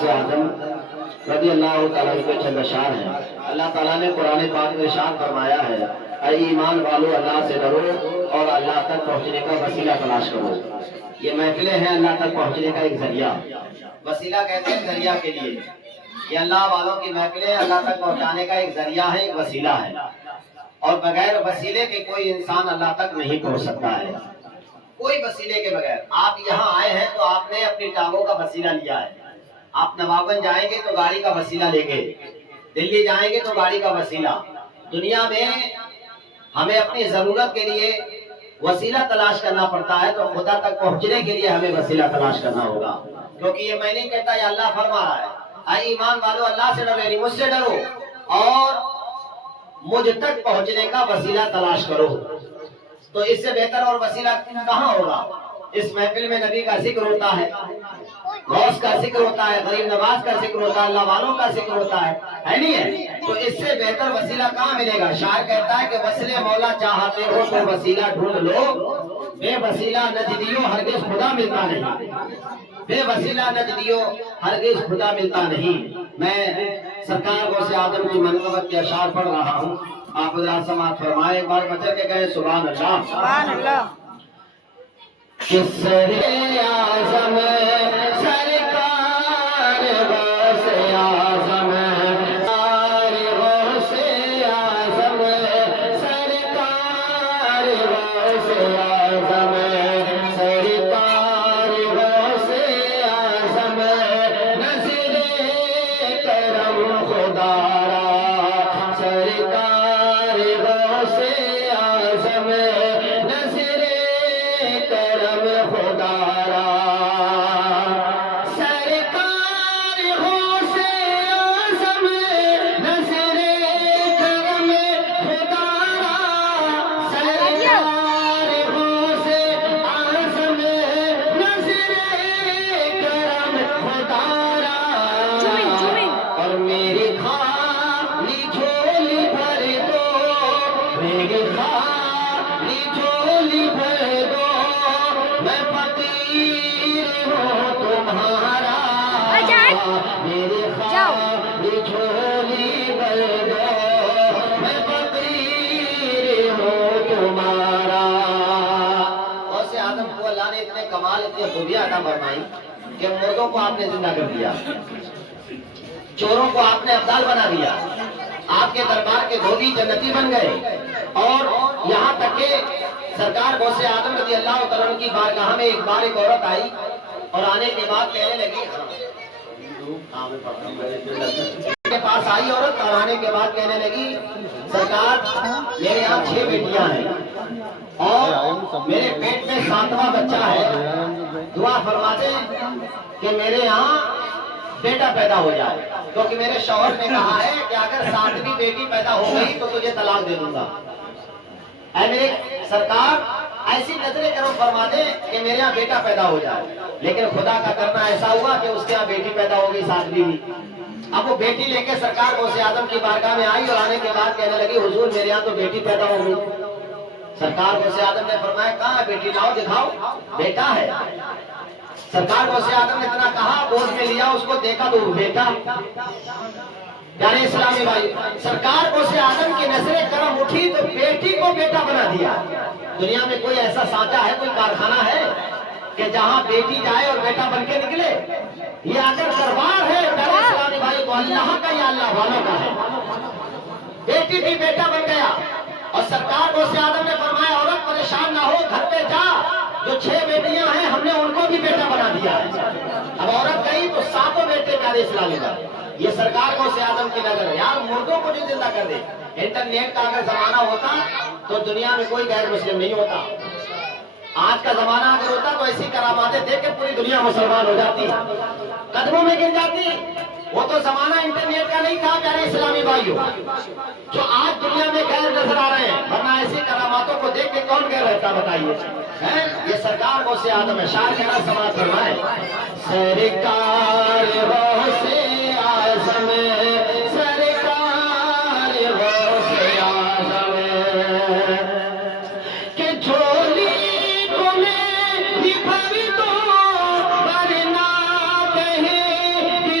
غوث اعظم رضی اللہ تعالیٰ کے چند اشعار ہیں۔ اللہ تعالیٰ نے قرآن پاک میں ارشاد فرمایا ہے، اے ایمان والو اللہ سے ڈرو اور اللہ تک پہنچنے کا وسیلہ تلاش کرو۔ یہ محفلیں ہیں اللہ تک پہنچنے کا ایک ذریعہ، وسیلہ کہتے ہیں ذریعہ کے لیے۔ یہ اللہ والوں کی محفلیں اللہ تک پہنچانے کا ایک ذریعہ ہے، ایک وسیلہ ہے، اور بغیر وسیلے کے کوئی انسان اللہ تک نہیں پہنچ سکتا ہے، کوئی وسیلے کے بغیر۔ آپ یہاں آئے ہیں تو آپ نے اپنی ٹانگوں کا وسیلہ لیا ہے۔ آپ نوابگنج جائیں گے تو گاڑی کا وسیلہ لے گے، دلی جائیں گے تو گاڑی کا وسیلہ۔ دنیا میں ہمیں اپنی ضرورت کے لیے وسیلہ تلاش کرنا پڑتا ہے، تو خدا تک پہنچنے کے لیے ہمیں وسیلہ تلاش کرنا ہوگا، کیونکہ یہ میں نہیں کہتا، یہ اللہ فرما رہا ہے، اے ایمان والو اللہ سے ڈرو، یعنی مجھ سے ڈرو اور مجھ تک پہنچنے کا وسیلہ تلاش کرو۔ تو اس سے بہتر اور وسیلہ کہاں ہوگا؟ اس محفل میں نبی کا ذکر ہوتا ہے، غوث کا ذکر ہوتا ہے، غریب نواز کا ذکر ہوتا ہے، اللہ والوں کا ذکر ہوتا ہے نہیں ہے؟ تو اس سے بہتر وسیلہ کہاں ملے گا؟ شاعر کہتا ہے کہ وصل مولا چاہتے ہو تو وسیلہ ڈھونڈ لو، بے وسیلہ نجدیو ہرگز خدا ملتا نہیں، بے وسیلہ نجدیو ہرگز خدا ملتا نہیں۔ میں سرکار غوث اعظم کی منقبت کے اشعار پڑھ رہا ہوں، آپ حضرات سماعت فرمائے، ایک بار بچر کے کہے سبحان اللہ، سبحان اللہ۔ کس اعظم سرکار غوث اعظم، غوث اعظم سرکار غوث اعظم، سرکار غوث اعظم، نظر کرم خدا را، سرکار غوث اعظم، نظر کرم خدا را، سرکار غوث اعظم، نظر کرم خدا را، سرکار غوث اعظم، نظر کرم خدا را، اور میری خالی جھولی بھر دو، میری خالی جھولی بھر دو، میں فقیر ہوں تمہارا، میری خالی جھولی بھر دو، میں فقیر ہوں تمہارا۔ غوث اعظم کو اللہ نے اتنے کمال، اتنے خوبیاں عطا فرمائی کہ مردوں کو آپ نے زندہ کر دیا، چوروں کو آپ نے ابدال بنا دیا، آپ کے دربار کے دھوبی جنتی بن گئے، اور یہاں تک کہ سرکار غوث اعظم رضی اللہ تعالیٰ عنہ کی بارگاہ میں ایک بار ایک عورت آئی اور آنے کے بعد کہنے لگی، کے پاس آئی عورت اور آنے کے بعد کہنے لگی، سرکار میرے یہاں 6 بیٹیاں ہیں اور میرے پیٹ میں 7واں بچہ ہے، دعا فرما دیں کہ میرے یہاں بیٹا پیدا ہو جائے، کیونکہ میرے شوہر نے کہا ہے کہ اگر 7ویں بیٹی پیدا ہو گئی تو تجھے طلاق دے دوں گا۔ اے میرے سرکار ایسی نظر کرم فرما دے کہ میرے یہاں بیٹا پیدا ہو جائے، لیکن خدا کا کرنا ایسا ہوا کہ اس کے یہاں بیٹی پیدا ہو گئی 7ویں۔ اب وہ بیٹی لے کے سرکار غوث اعظم کی بارگاہ میں آئی اور آنے کے بعد کہنے لگی، حضور میرے یہاں تو بیٹی پیدا ہو گئی۔ سرکار غوث اعظم نے فرمایا، کہاں ہے بیٹی؟ لاؤ دکھاؤ، بیٹا ہے۔ سرکار غوث اعظم نے اتنا کہا، گود میں لیا اس کو، دیکھا تو بیٹا۔ پیارے اسلامی بھائی، سرکار غوث اعظم کی نظر کرم اٹھی تو بیٹی کو بیٹا بنا دیا۔ دنیا میں کوئی ایسا سانچہ ہے، کوئی کارخانہ ہے کہ جہاں بیٹی جائے اور بیٹا بن کے نکلے؟ یہ اگر دربار ہے پیارے اسلامی بھائی تو اللہ کا یا اللہ والوں کا ہے۔ بیٹی بھی بیٹا بن گیا، اور سرکار غوث اعظم نے فرمایا، عورت پریشان نہ ہو، گھر پہ جا، جو 6 بیٹیاں ہیں ہم نے ان کو بھی بیٹا بنا دیا ہے۔ اب عورت گئی تو 7 بیٹے پیارے اسلامی بھائی۔ یہ سرکار غوث اعظم کی نظر ہے، یار مردوں کو جو زندہ کر دے۔ انٹرنیٹ کا اگر زمانہ ہوتا تو دنیا میں کوئی غیر مسلم نہیں ہوتا۔ آج کا زمانہ اگر ہوتا تو ایسی کراماتیں دیکھ کے پوری دنیا مسلمان ہو جاتی، قدموں میں گر جاتی۔ وہ تو زمانہ انٹرنیٹ کا نہیں تھا پیارے اسلامی بھائیوں، جو آج دنیا میں غیر نظر آ رہے ہیں، ورنہ ایسی کراماتوں کو دیکھ کے کون غیر رہتا بتائیے؟ یہ سرکار غوث اعظم ہے۔ شاعر کہنا سماعت فرمائے، سرکار غوث اعظم، سرکار غوث اعظم، کہ جھولی کو میری بھر دو، ورنہ کہیں کہ